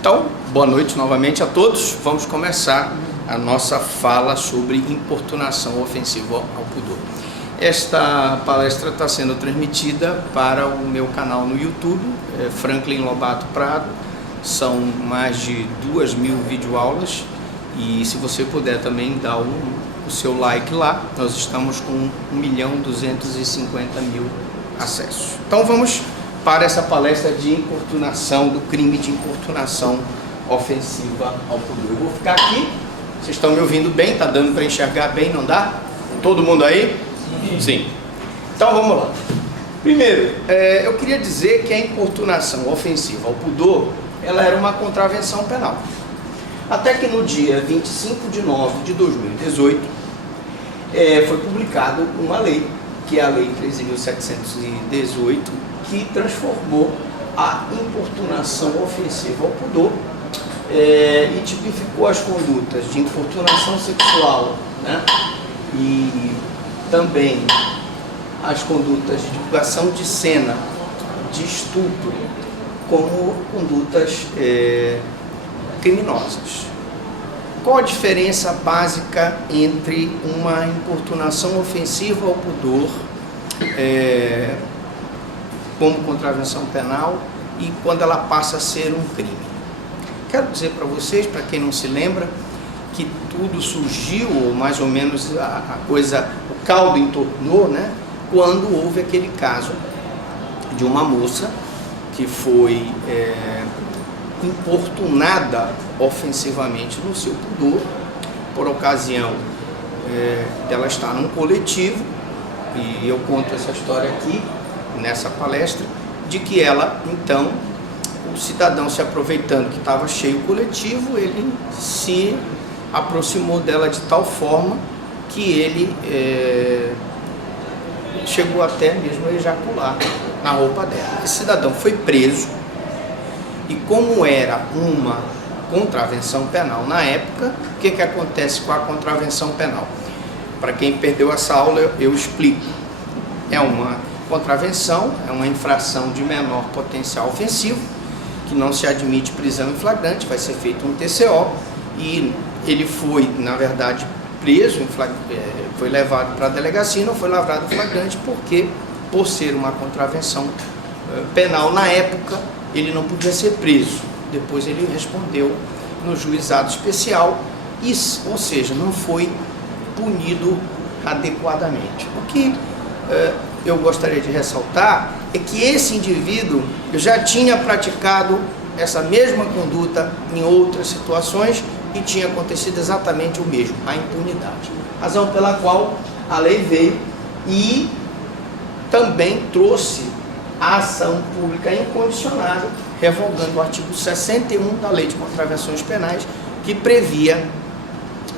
Então, boa noite novamente a todos. Vamos começar a nossa fala sobre importunação ofensiva ao pudor. Esta palestra está sendo transmitida para o meu canal no YouTube, Franklin Lobato Prado. São mais de 2.000 videoaulas e se você puder também dar o seu like lá, nós estamos com 1.250.000 acessos. Então vamos para essa palestra de importunação, do crime de importunação ofensiva ao pudor. Eu vou ficar aqui, vocês estão me ouvindo bem? Está dando para enxergar bem, não dá? Todo mundo aí? Sim. Então vamos lá. Primeiro, eu queria dizer que a importunação ofensiva ao pudor, ela era uma contravenção penal. Até que no dia 25 de nove de 2018, foi publicada uma lei, que é a Lei 13.718, que transformou a importunação ofensiva ao pudor e tipificou as condutas de importunação sexual, né? E também as condutas de divulgação de cena de estupro como condutas criminosas. Qual a diferença básica entre uma importunação ofensiva ao pudor como contravenção penal e quando ela passa a ser um crime? Quero dizer para vocês, para quem não se lembra, que tudo surgiu, ou mais ou menos o caldo entornou, né, quando houve aquele caso de uma moça que foi importunada ofensivamente no seu pudor, por ocasião dela estar num coletivo, e eu conto essa história aqui, nessa palestra, de que ela, então, o cidadão se aproveitando que estava cheio o coletivo, ele se aproximou dela de tal forma que ele chegou até mesmo a ejacular na roupa dela. Esse cidadão foi preso e, como era uma contravenção penal na época, o que acontece com a contravenção penal? Para quem perdeu essa aula, eu explico. É uma contravenção, é uma infração de menor potencial ofensivo, que não se admite prisão em flagrante, vai ser feito um TCO, e ele foi, na verdade, preso, foi levado para a delegacia e não foi lavrado em flagrante, porque, por ser uma contravenção penal na época, ele não podia ser preso. Depois ele respondeu no juizado especial, ou seja, não foi punido adequadamente. O que eu gostaria de ressaltar é que esse indivíduo já tinha praticado essa mesma conduta em outras situações e tinha acontecido exatamente o mesmo, a impunidade. Razão pela qual a lei veio e também trouxe a ação pública incondicionada, revogando o artigo 61 da Lei de Contravenções Penais, que previa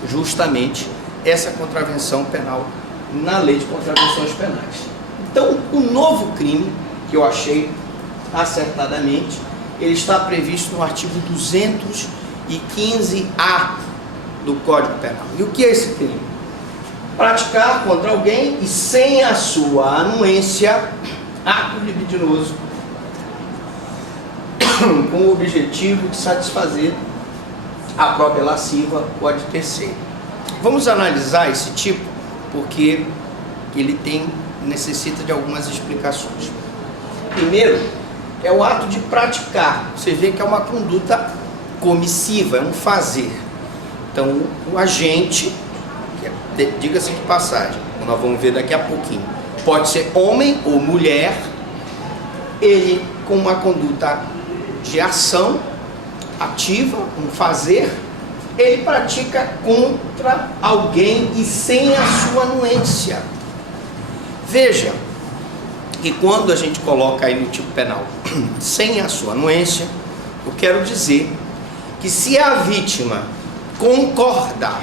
justamente essa contravenção penal na Lei de Contravenções Penais. Então, o novo crime, que eu achei acertadamente, ele está previsto no artigo 215-A do Código Penal. E o que é esse crime? Praticar contra alguém e sem a sua anuência ato libidinoso com o objetivo de satisfazer a própria lasciva ou a de terceiro. Vamos analisar esse tipo porque ele necessita de algumas explicações. Primeiro, é o ato de praticar. Você vê que é uma conduta comissiva, é um fazer. Então, o agente, diga-se de passagem, nós vamos ver daqui a pouquinho, pode ser homem ou mulher, ele com uma conduta de ação ativa, um fazer, ele pratica contra alguém e sem a sua anuência. Veja que quando a gente coloca aí no tipo penal sem a sua anuência, eu quero dizer que se a vítima concordar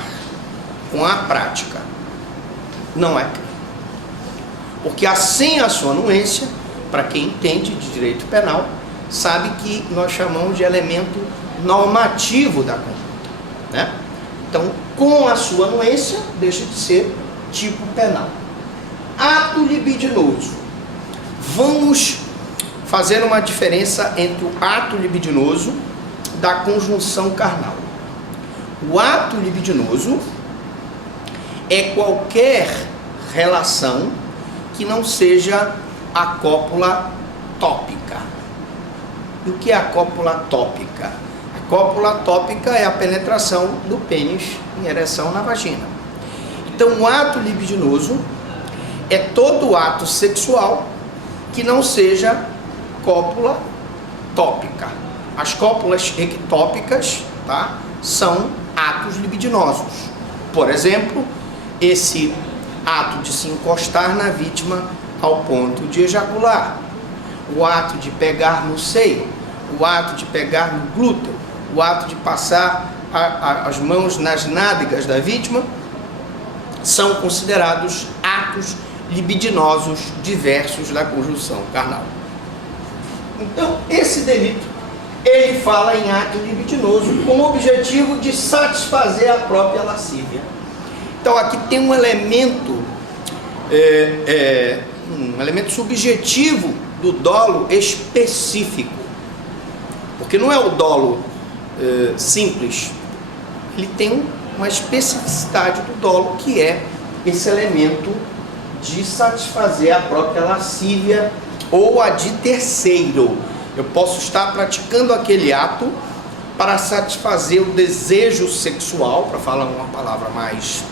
com a prática, não é crime. Porque sem a sua anuência, para quem entende de direito penal, sabe que nós chamamos de elemento normativo da conduta, né? Então, com a sua anuência, deixa de ser tipo penal. Ato libidinoso. Vamos fazer uma diferença entre o ato libidinoso da conjunção carnal. O ato libidinoso é qualquer relação que não seja a cópula tópica. E o que é a cópula tópica? A cópula tópica é a penetração do pênis em ereção na vagina. Então, o ato libidinoso é todo ato sexual que não seja cópula tópica. As cópulas ectópicas, tá, são atos libidinosos. Por exemplo, esse ato de se encostar na vítima ao ponto de ejacular, o ato de pegar no seio, o ato de pegar no glúteo, o ato de passar as mãos nas nádegas da vítima, são considerados atos libidinosos diversos da conjunção carnal. Então, esse delito, ele fala em ato libidinoso com o objetivo de satisfazer a própria lascívia. Então, aqui tem um elemento subjetivo do dolo específico, porque não é o dolo simples, ele tem uma especificidade do dolo, que é esse elemento de satisfazer a própria lascívia ou a de terceiro. Eu posso estar praticando aquele ato para satisfazer o desejo sexual, para falar uma palavra mais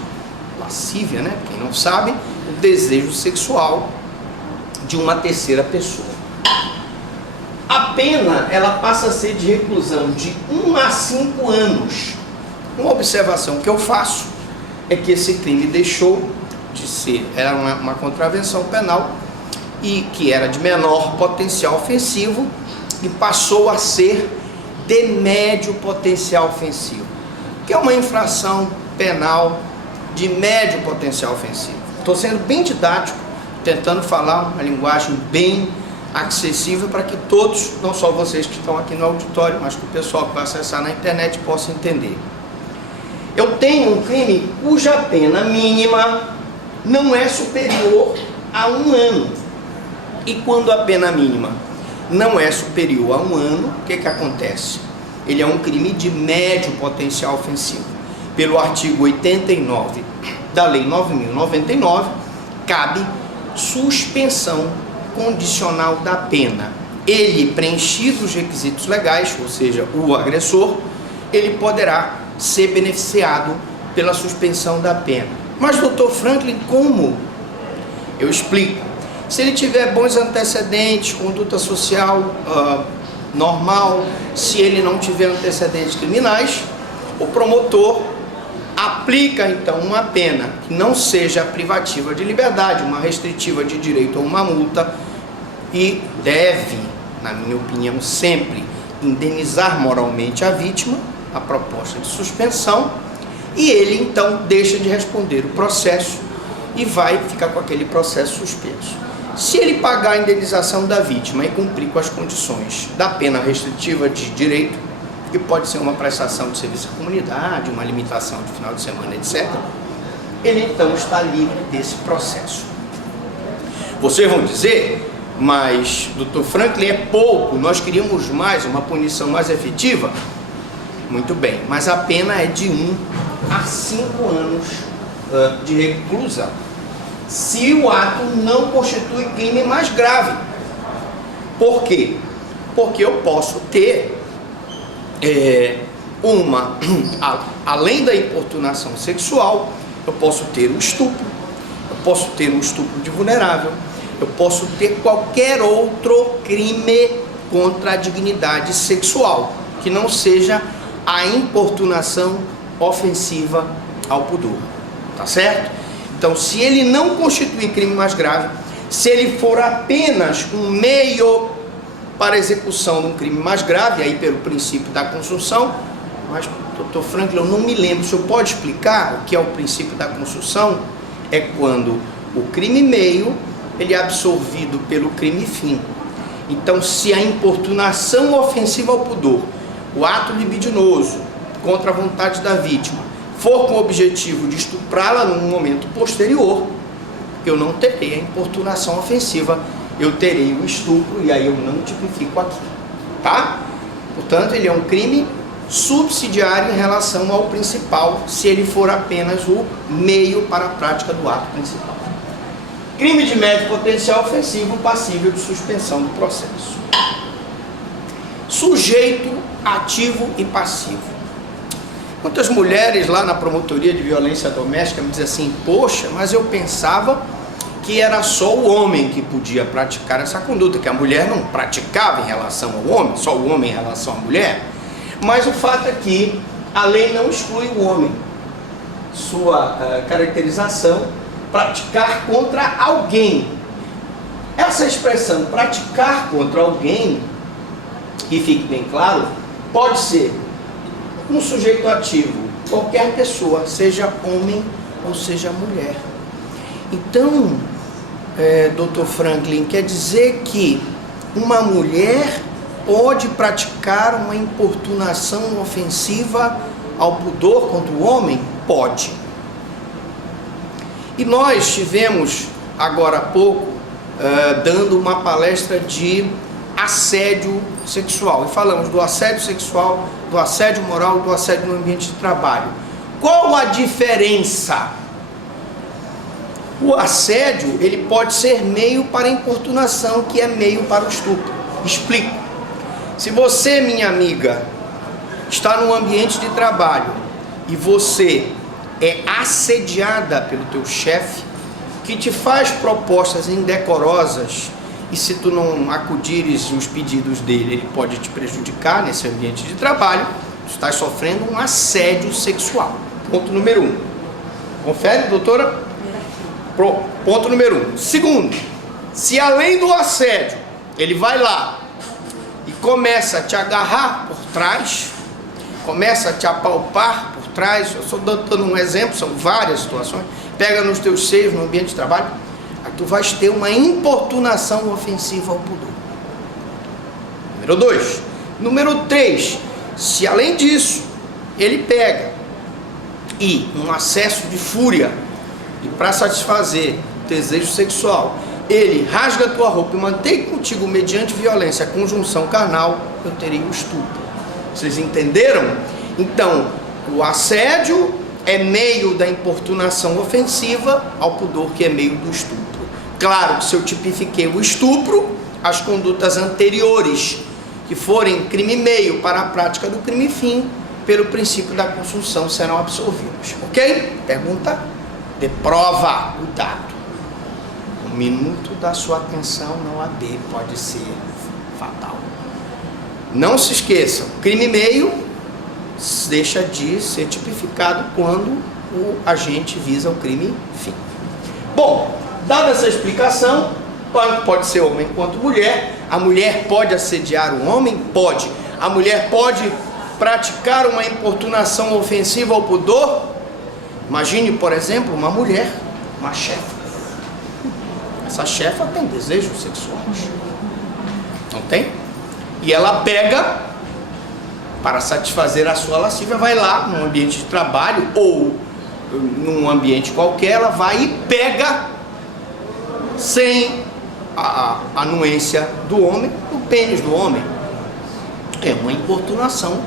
lascívia, né? Quem não sabe, o desejo sexual de uma terceira pessoa. A pena, ela passa a ser de reclusão de 1 a 5 anos. Uma observação que eu faço é que esse crime deixou de ser, era uma contravenção penal e que era de menor potencial ofensivo e passou a ser de médio potencial ofensivo, que é uma infração penal de médio potencial ofensivo. Estou sendo bem didático, tentando falar uma linguagem bem acessível para que todos, não só vocês que estão aqui no auditório, mas que o pessoal que vai acessar na internet possa entender. Eu tenho um crime cuja pena mínima não é superior a 1 ano. E quando a pena mínima não é superior a 1 ano, o que acontece? Ele é um crime de médio potencial ofensivo. Pelo artigo 89 da Lei 9.099, cabe suspensão condicional da pena. Ele, preenchido os requisitos legais, ou seja, o agressor, ele poderá ser beneficiado pela suspensão da pena. Mas, doutor Franklin, como? Eu explico. Se ele tiver bons antecedentes, conduta social normal, se ele não tiver antecedentes criminais, o promotor aplica então uma pena que não seja privativa de liberdade, uma restritiva de direito ou uma multa, e deve, na minha opinião, sempre indenizar moralmente a vítima, a proposta de suspensão, e ele então deixa de responder o processo e vai ficar com aquele processo suspenso. Se ele pagar a indenização da vítima e cumprir com as condições da pena restritiva de direito, que pode ser uma prestação de serviço à comunidade, uma limitação de final de semana, etc., ele então está livre desse processo. Vocês vão dizer, mas, doutor Franklin, é pouco, nós queríamos mais, uma punição mais efetiva. Muito bem, mas a pena é de 1 a 5 anos de reclusão, se o ato não constitui crime mais grave. Por quê? Porque eu posso ter além da importunação sexual, eu posso ter o estupro, eu posso ter um estupro de vulnerável, eu posso ter qualquer outro crime contra a dignidade sexual, que não seja a importunação ofensiva ao pudor, tá certo? Então, se ele não constituir crime mais grave, se ele for apenas um meio para a execução de um crime mais grave, aí pelo princípio da consunção, mas, doutor Franklin, eu não me lembro, o senhor pode explicar o que é o princípio da consunção? É quando o crime meio, ele é absorvido pelo crime fim. Então, se a importunação ofensiva ao pudor, o ato libidinoso contra a vontade da vítima, for com o objetivo de estuprá-la num momento posterior, eu não terei a importunação ofensiva, eu terei o estupro, e aí eu não tipifico aqui, tá? Portanto, ele é um crime subsidiário em relação ao principal, se ele for apenas o meio para a prática do ato principal. Crime de médio potencial ofensivo passível de suspensão do processo. Sujeito ativo e passivo. Muitas mulheres lá na promotoria de violência doméstica me dizem assim: poxa, mas eu pensava que era só o homem que podia praticar essa conduta, que a mulher não praticava em relação ao homem, só o homem em relação à mulher. Mas o fato é que a lei não exclui o homem. Sua caracterização, praticar contra alguém. Essa expressão, praticar contra alguém, que fique bem claro, pode ser um sujeito ativo, qualquer pessoa, seja homem ou seja mulher. Então, Dr. Franklin, quer dizer que uma mulher pode praticar uma importunação ofensiva ao pudor contra o homem? Pode. E nós tivemos, agora há pouco, dando uma palestra de assédio sexual. E falamos do assédio sexual, do assédio moral, do assédio no ambiente de trabalho. Qual a diferença? O assédio, ele pode ser meio para a importunação, que é meio para o estupro. Explico. Se você, minha amiga, está num ambiente de trabalho e você é assediada pelo teu chefe, que te faz propostas indecorosas, e se tu não acudires os pedidos dele, ele pode te prejudicar nesse ambiente de trabalho, tu estás sofrendo um assédio sexual. Ponto número 1. Confere, doutora? Ponto número 1. Segundo, se além do assédio, ele vai lá e começa a te agarrar por trás, começa a te apalpar por trás, eu estou dando um exemplo, são várias situações, pega nos teus seios no ambiente de trabalho, aí tu vais ter uma importunação ofensiva ao pudor. Número 2. Número 3, se além disso, ele pega e um acesso de fúria, e para satisfazer o desejo sexual, ele rasga a tua roupa e mantém contigo mediante violência, conjunção carnal, eu teria o estupro. Vocês entenderam? Então, o assédio é meio da importunação ofensiva ao pudor, que é meio do estupro. Claro que se eu tipifiquei o estupro, as condutas anteriores, que forem crime meio para a prática do crime fim, pelo princípio da consunção, serão absolvidos. Ok? Pergunta de prova. Cuidado. Um minuto da sua atenção no AD pode ser fatal. Não se esqueçam, crime meio deixa de ser tipificado quando o agente visa o crime fim. Bom, dada essa explicação, tanto pode ser homem quanto mulher. A mulher pode assediar o homem? Pode. A mulher pode praticar uma importunação ofensiva ao pudor? Imagine, por exemplo, uma mulher, uma chefa. Essa chefa tem desejos sexuais. Não tem? E ela pega, para satisfazer a sua lascívia, vai lá num ambiente de trabalho ou num ambiente qualquer, ela vai e pega, sem a anuência do homem, o pênis do homem. É uma importunação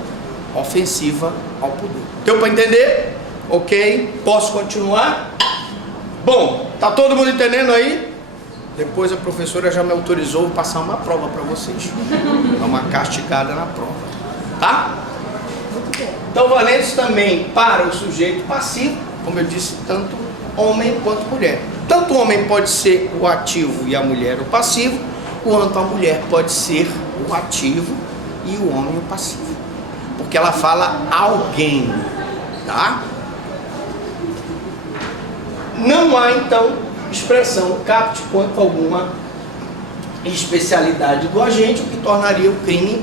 ofensiva ao pudor. Deu para entender? Ok? Posso continuar? Bom, tá todo mundo entendendo aí? Depois a professora já me autorizou a passar uma prova para vocês. Dar uma castigada na prova. Tá? Então, valentes também para o sujeito passivo, como eu disse, tanto homem quanto mulher. Tanto o homem pode ser o ativo e a mulher o passivo, quanto a mulher pode ser o ativo e o homem o passivo. Porque ela fala alguém, tá? Não há, então, expressão capte quanto a alguma especialidade do agente, o que tornaria o crime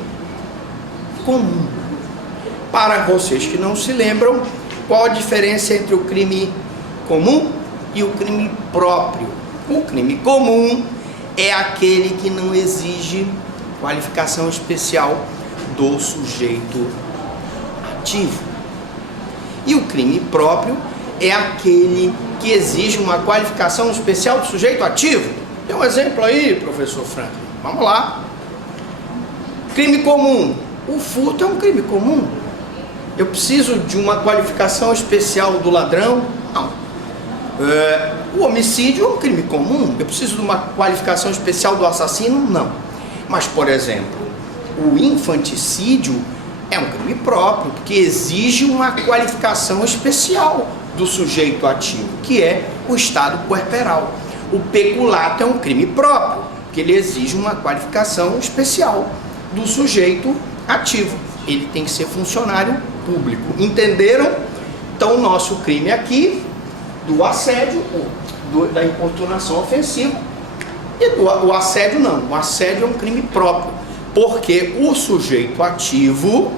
comum. Para vocês que não se lembram, qual a diferença entre o crime comum e o crime próprio? O crime comum é aquele que não exige qualificação especial do sujeito ativo. E o crime próprio é aquele que exige uma qualificação especial do sujeito ativo. Tem um exemplo aí, professor Franklin? Vamos lá. Crime comum. O furto é um crime comum. Eu preciso de uma qualificação especial do ladrão? Não. O homicídio é um crime comum. Eu preciso de uma qualificação especial do assassino? Não. Mas, por exemplo, o infanticídio é um crime próprio, porque exige uma qualificação especial do sujeito ativo, que é o estado puerperal. O peculato é um crime próprio, porque ele exige uma qualificação especial do sujeito ativo. Ele tem que ser funcionário público. Entenderam? Então, o nosso crime aqui, do assédio, da importunação ofensiva, e o assédio não. O assédio é um crime próprio, porque o sujeito ativo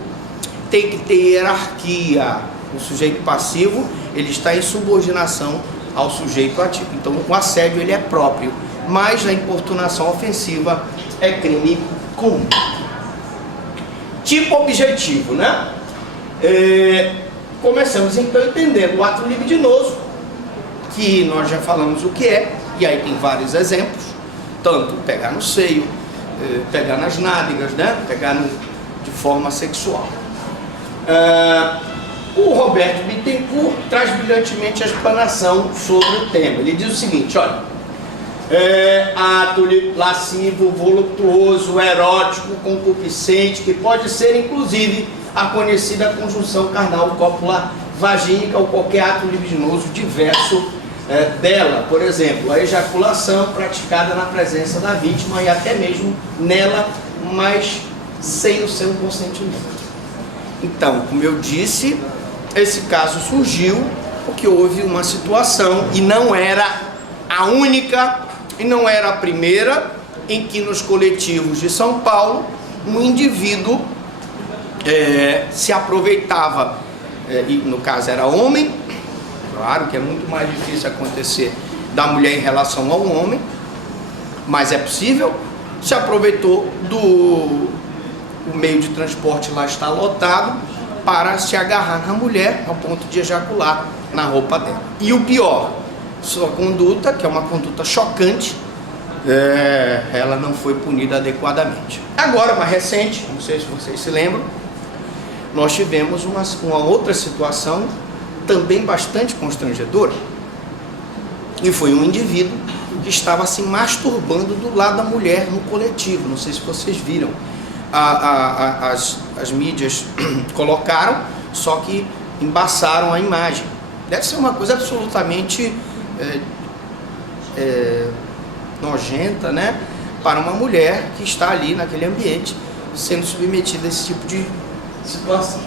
tem que ter hierarquia. O sujeito passivo, ele está em subordinação ao sujeito ativo. Então, o assédio, ele é próprio, mas a importunação ofensiva é crime comum. Tipo objetivo, né? Começamos então entendendo o ato libidinoso, que nós já falamos o que é, e aí tem vários exemplos, tanto pegar no seio, pegar nas nádegas, né? Pegar de forma sexual. O Roberto Bittencourt traz brilhantemente a explanação sobre o tema. Ele diz o seguinte, olha, ato lascivo, voluptuoso, erótico, concupiscente, que pode ser inclusive a conhecida conjunção carnal cópula vagínica ou qualquer ato libidinoso diverso dela, por exemplo, a ejaculação praticada na presença da vítima e até mesmo nela, mas sem o seu consentimento. Então, como eu disse, esse caso surgiu porque houve uma situação, e não era a única e não era a primeira, em que nos coletivos de São Paulo um indivíduo se aproveitava, e no caso era homem. Claro que é muito mais difícil acontecer da mulher em relação ao homem, mas é possível. Se aproveitou o meio de transporte lá está lotado para se agarrar na mulher ao ponto de ejacular na roupa dela. E o pior, sua conduta, que é uma conduta chocante, ela não foi punida adequadamente. Agora, mais recente, não sei se vocês se lembram, nós tivemos uma outra situação também bastante constrangedora, e foi um indivíduo que estava se masturbando do lado da mulher no coletivo. Não sei se vocês viram, as mídias colocaram, só que embaçaram a imagem. Deve ser uma coisa absolutamente nojenta, né, para uma mulher que está ali naquele ambiente sendo submetida a esse tipo de situação.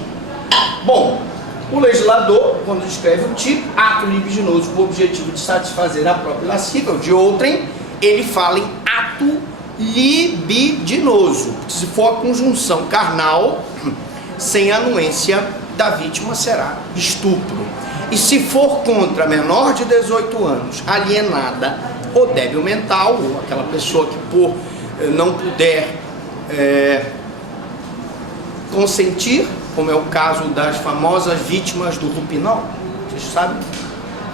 Bom, o legislador, quando descreve o tipo, ato libidinoso com o objetivo de satisfazer a própria lascívia ou de outrem, ele fala em ato libidinoso. Se for a conjunção carnal, sem anuência da vítima, será estupro. E se for contra menor de 18 anos, alienada ou débil mental, ou aquela pessoa que por não puder consentir, como é o caso das famosas vítimas do Rupinol. Vocês sabem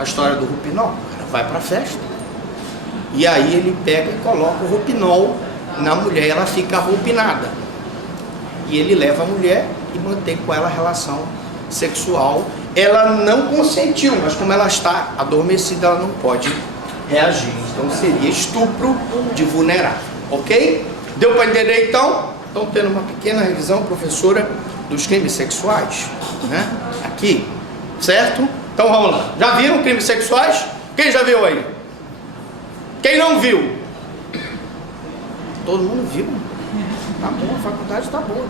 a história do Rupinol? Ela vai para a festa e aí ele pega e coloca o Rupinol na mulher, ela fica rupinada, e ele leva a mulher e mantém com ela relação sexual. Ela não consentiu, mas como ela está adormecida, ela não pode reagir. Então seria estupro de vulnerável, ok? Deu para entender então? Estão tendo uma pequena revisão, professora, dos crimes sexuais, né? Aqui, certo? Então vamos lá. Já viram crimes sexuais? Quem já viu aí? Quem não viu? Todo mundo viu. Tá bom, a faculdade tá boa.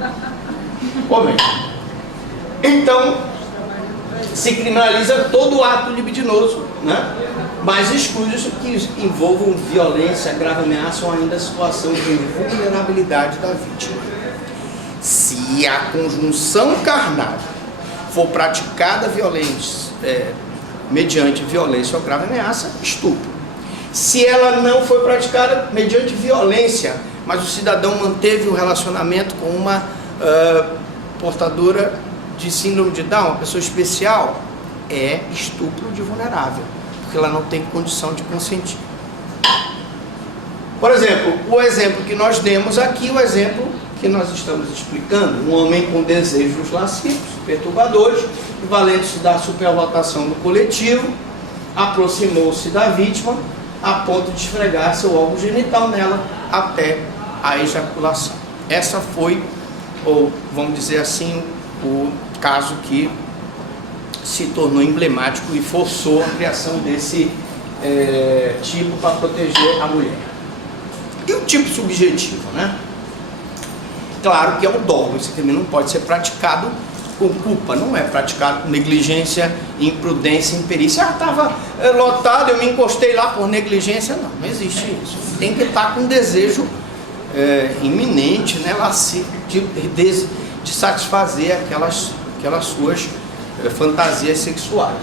Ô, bem. Então, se criminaliza todo ato libidinoso, né? Mas exclui os que envolvam violência, grave ameaça ou ainda situação de vulnerabilidade da vítima. Se a conjunção carnal for praticada mediante violência ou grave ameaça, estupro. Se ela não foi praticada mediante violência, mas o cidadão manteve um relacionamento com uma portadora de síndrome de Down, uma pessoa especial, é estupro de vulnerável, porque ela não tem condição de consentir. Por exemplo, o exemplo que nós demos aqui, o exemplo que nós estamos explicando. Um homem com desejos lascivos, perturbadores, valendo-se da superlotação do coletivo, aproximou-se da vítima a ponto de esfregar seu órgão genital nela até a ejaculação. Essa foi, ou vamos dizer assim, o caso que se tornou emblemático e forçou a criação desse tipo para proteger a mulher. E o tipo subjetivo, né? Claro que é o dolo. Esse crime não pode ser praticado com culpa, não é praticado com negligência, imprudência, imperícia. Estava lotado, eu me encostei lá por negligência. Não, não existe isso. Tem que estar com desejo iminente, né, de satisfazer aquelas suas fantasias sexuais.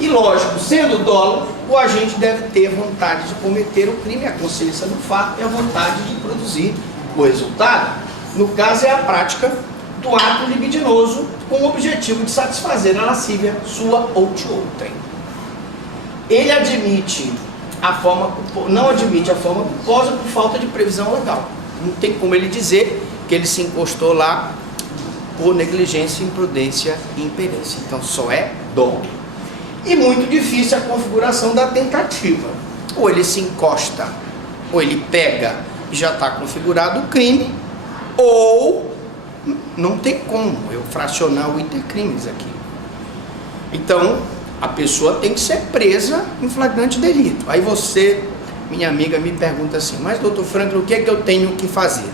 E lógico, sendo dolo, o agente deve ter vontade de cometer o crime, a consciência do fato e a vontade de produzir o resultado. No caso, é a prática do ato libidinoso com o objetivo de satisfazer a lascívia sua ou de outrem. Ele não admite a forma culposa por falta de previsão legal. Não tem como ele dizer que ele se encostou lá por negligência, imprudência e imperícia. Então só é dolo. E muito difícil a configuração da tentativa. Ou ele se encosta, ou ele pega e já está configurado o crime, ou não tem como eu fracionar o intercrimes aqui. Então, a pessoa tem que ser presa em flagrante delito. Aí você, minha amiga, me pergunta assim, mas doutor Franklin, o que é que eu tenho que fazer?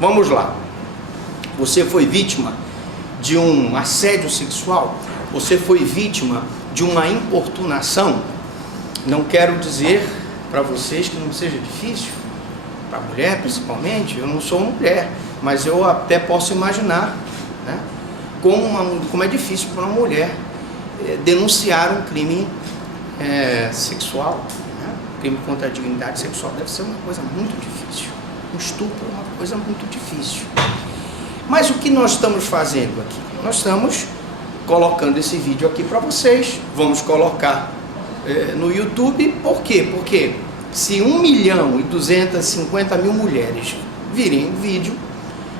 Vamos lá. Você foi vítima de um assédio sexual? Você foi vítima de uma importunação? Não quero dizer para vocês que não seja difícil, para a mulher principalmente, eu não sou uma mulher, mas eu até posso imaginar, né, como é difícil para uma mulher denunciar um crime sexual, né? Crime contra a dignidade sexual deve ser uma coisa muito difícil. Um estupro é uma coisa muito difícil. Mas o que nós estamos fazendo aqui? Nós estamos colocando esse vídeo aqui para vocês, vamos colocar no YouTube. Por quê? Porque se 1.250.000 mulheres virem o vídeo,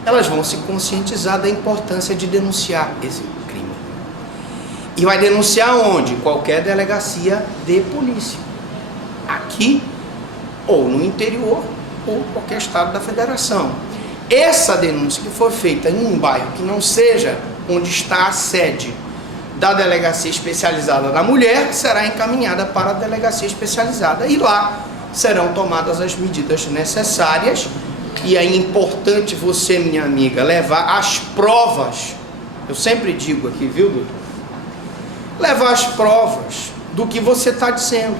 elas vão se conscientizar da importância de denunciar esse crime. E vai denunciar onde? Qualquer delegacia de polícia. Aqui, ou no interior, ou qualquer estado da federação. Essa denúncia que for feita em um bairro que não seja onde está a sede da delegacia especializada da mulher, será encaminhada para a delegacia especializada. E lá serão tomadas as medidas necessárias. E é importante você, minha amiga, levar as provas. Eu sempre digo aqui, viu, doutor? Levar as provas do que você está dizendo.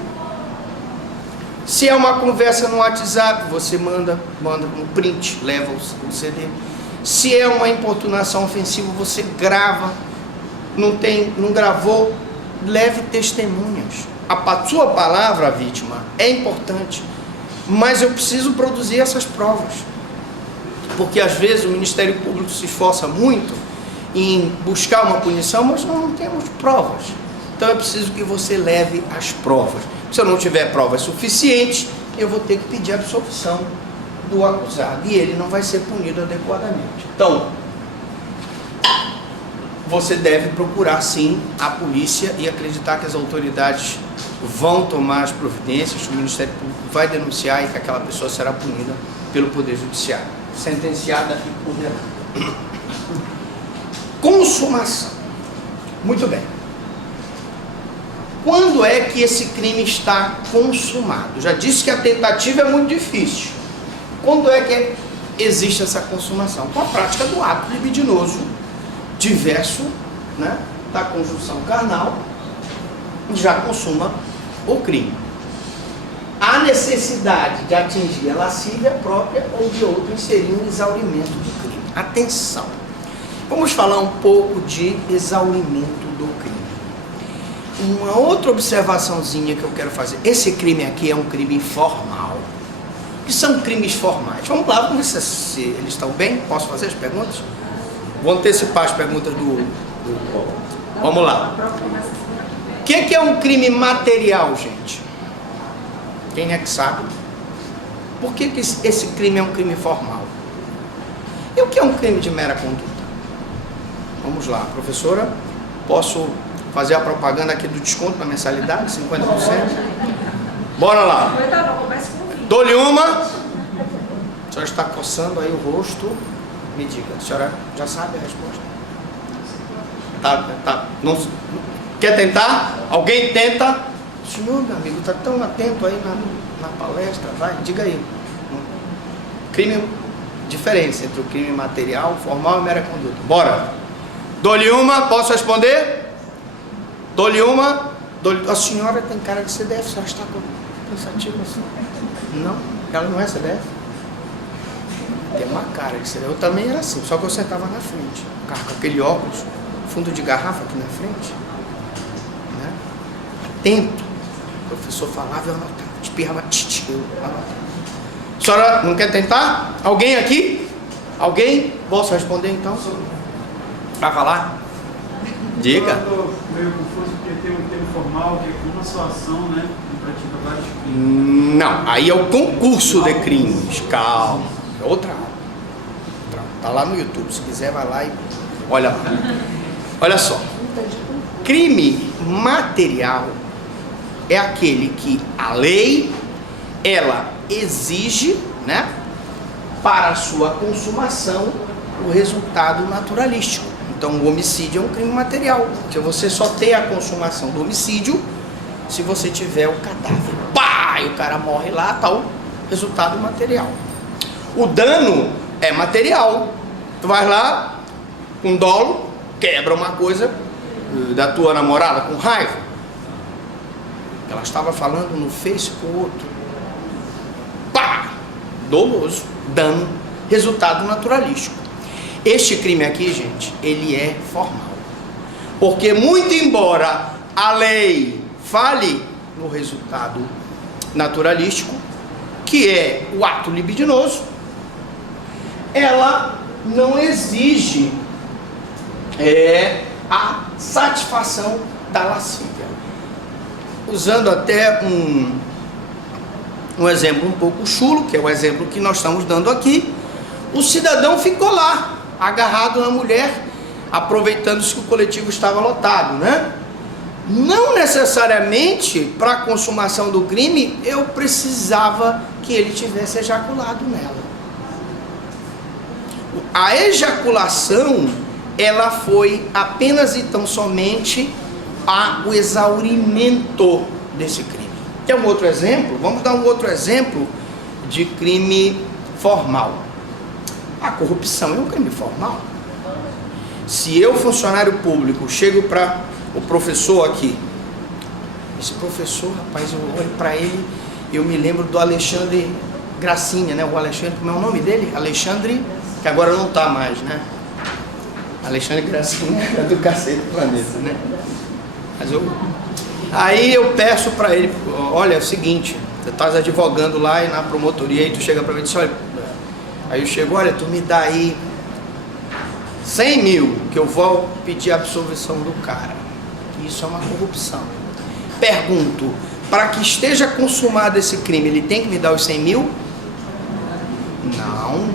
Se é uma conversa no WhatsApp, você manda um print, leva o CD. Se é uma importunação ofensiva, você grava. Não gravou, leve testemunhas. A sua palavra, vítima, é importante. Mas eu preciso produzir essas provas. Porque às vezes o Ministério Público se esforça muito em buscar uma punição, mas nós não temos provas. Então é preciso que você leve as provas. Se eu não tiver provas suficientes, eu vou ter que pedir a absolvição do acusado. E ele não vai ser punido adequadamente. Então, você deve procurar sim a polícia e acreditar que as autoridades vão tomar as providências, o Ministério Público vai denunciar e que aquela pessoa será punida pelo Poder Judiciário, sentenciada e condenada. Consumação. Muito bem. Quando é que esse crime está consumado? Já disse que a tentativa é muito difícil. Quando é que existe essa consumação? Com a prática do ato libidinoso diverso, né, da conjunção carnal, já consuma o crime. A necessidade de atingir a lascívia própria ou de outro seria um exaurimento do crime. Atenção! Vamos falar um pouco de exaurimento do crime. Uma outra observaçãozinha que eu quero fazer. Esse crime aqui é um crime formal. O que são crimes formais? Vamos lá, vamos ver se eles estão bem. Posso fazer as perguntas? Vou antecipar as perguntas Vamos lá. O que é um crime material, gente? Quem é que sabe? Por que esse crime é um crime formal? E o que é um crime de mera conduta? Vamos lá, professora, posso fazer a propaganda aqui do desconto na mensalidade, 50%? Bora lá. Dou-lhe uma. A senhora está coçando aí o rosto. Me diga, a senhora já sabe a resposta? Tá. Não, quer tentar? Alguém tenta? Senhor, meu amigo, está tão atento aí na palestra. Vai, diga aí. Crime, diferença entre o crime material, formal e mera conduta. Bora. Dou-lhe uma, posso responder? Dou-lhe uma. A senhora tem cara de CDF, a senhora está pensativa assim. Não, ela não é CDF. Tem uma cara de CDF. Eu também era assim, só que eu sentava na frente. Com aquele óculos, fundo de garrafa aqui na frente. Né? Atento. O professor falava e eu anotava. Espirrava, eu anotava. A senhora não quer tentar? Alguém aqui? Alguém? Posso responder então? Vai falar? Diga. Meio confuso porque tem um termo formal que é uma só ação, né? Que pratica vários crimes. Não, aí é o concurso de crimes. Calma. É outra aula. Tá lá no YouTube. Se quiser, vai lá e olha lá. Olha só. Crime material é aquele que a lei ela exige, né, para a sua consumação o resultado naturalístico. Então o homicídio é um crime material, porque você só tem a consumação do homicídio se você tiver o cadáver. Pá! E o cara morre lá, tal, resultado material. O dano é material. Tu vai lá com dolo, quebra uma coisa da tua namorada com raiva. Ela estava falando no Face com o outro. Pá! Doloso, dano, resultado naturalístico. Este crime aqui, gente, ele é formal. Porque muito embora a lei fale no resultado naturalístico, que é o ato libidinoso, ela não exige a satisfação da lascívia. Usando até um exemplo um pouco chulo, que é o exemplo que nós estamos dando aqui, o cidadão ficou lá, agarrado na mulher, aproveitando-se que o coletivo estava lotado, né? Não necessariamente, para a consumação do crime, eu precisava que ele tivesse ejaculado nela. A ejaculação, ela foi apenas e tão somente o exaurimento desse crime. Quer um outro exemplo? Vamos dar um outro exemplo de crime formal. A corrupção é um crime formal. Se eu, funcionário público, chego para o professor aqui, esse professor, rapaz, eu olho para ele, eu me lembro do Alexandre Gracinha, né? O Alexandre, como é o nome dele? Alexandre, que agora não está mais, né? Alexandre Gracinha é do cacete do planeta, né? Mas aí eu peço para ele, olha, é o seguinte, você estás advogando lá e na promotoria, e tu chega para mim e diz, olha, aí eu chego, olha, tu me dá aí 100 mil, que eu vou pedir a absolvição do cara. Isso é uma corrupção. Pergunto, para que esteja consumado esse crime, ele tem que me dar os 100 mil? Não.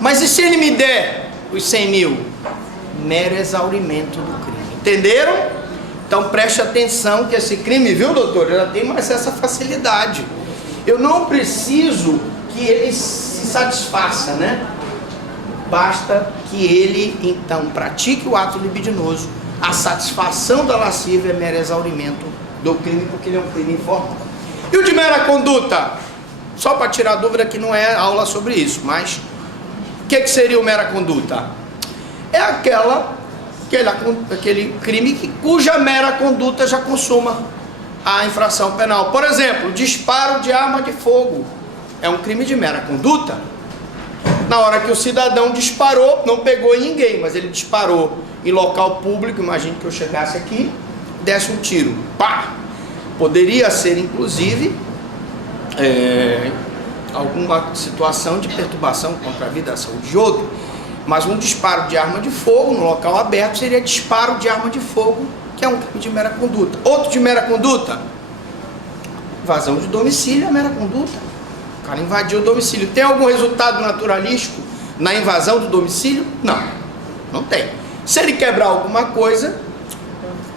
Mas e se ele me der os 100 mil? Mero exaurimento do crime. Entenderam? Então preste atenção que esse crime, viu, doutor, ela tem mais essa facilidade. Eu não preciso que ele se satisfaça, né? Basta que ele, então, pratique o ato libidinoso. A satisfação da lascívia é mero exaurimento do crime, porque ele é um crime informal. E o de mera conduta? Só para tirar dúvida que não é aula sobre isso, mas o que seria o mera conduta? É aquele crime cuja mera conduta já consuma a infração penal. Por exemplo, disparo de arma de fogo. É um crime de mera conduta. Na hora que o cidadão disparou, não pegou em ninguém, mas ele disparou em local público, imagine que eu chegasse aqui, desse um tiro, pá! Poderia ser, inclusive, alguma situação de perturbação contra a vida e a saúde de outro, mas um disparo de arma de fogo no local aberto seria disparo de arma de fogo, que é um crime de mera conduta. Outro de mera conduta, invasão de domicílio é mera conduta. O cara invadiu o domicílio. Tem algum resultado naturalístico Na invasão do domicílio, não, não tem. Se ele quebrar alguma coisa,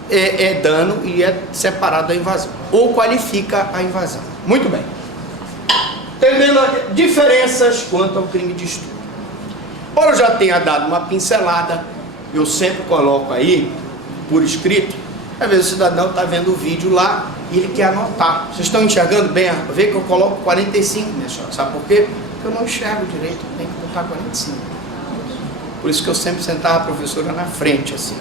é dano e é separado da invasão, ou qualifica a invasão. Muito bem. Entendendo diferenças quanto ao crime de estupro. Ora, eu já tenha dado uma pincelada, eu sempre coloco aí, por escrito, às vezes o cidadão está vendo o vídeo lá e ele quer anotar. Vocês estão enxergando bem? Vê que eu coloco 45, minha senhora. Sabe por quê? Porque eu não enxergo direito, tem que botar 45. Por isso que eu sempre sentava a professora na frente, assim.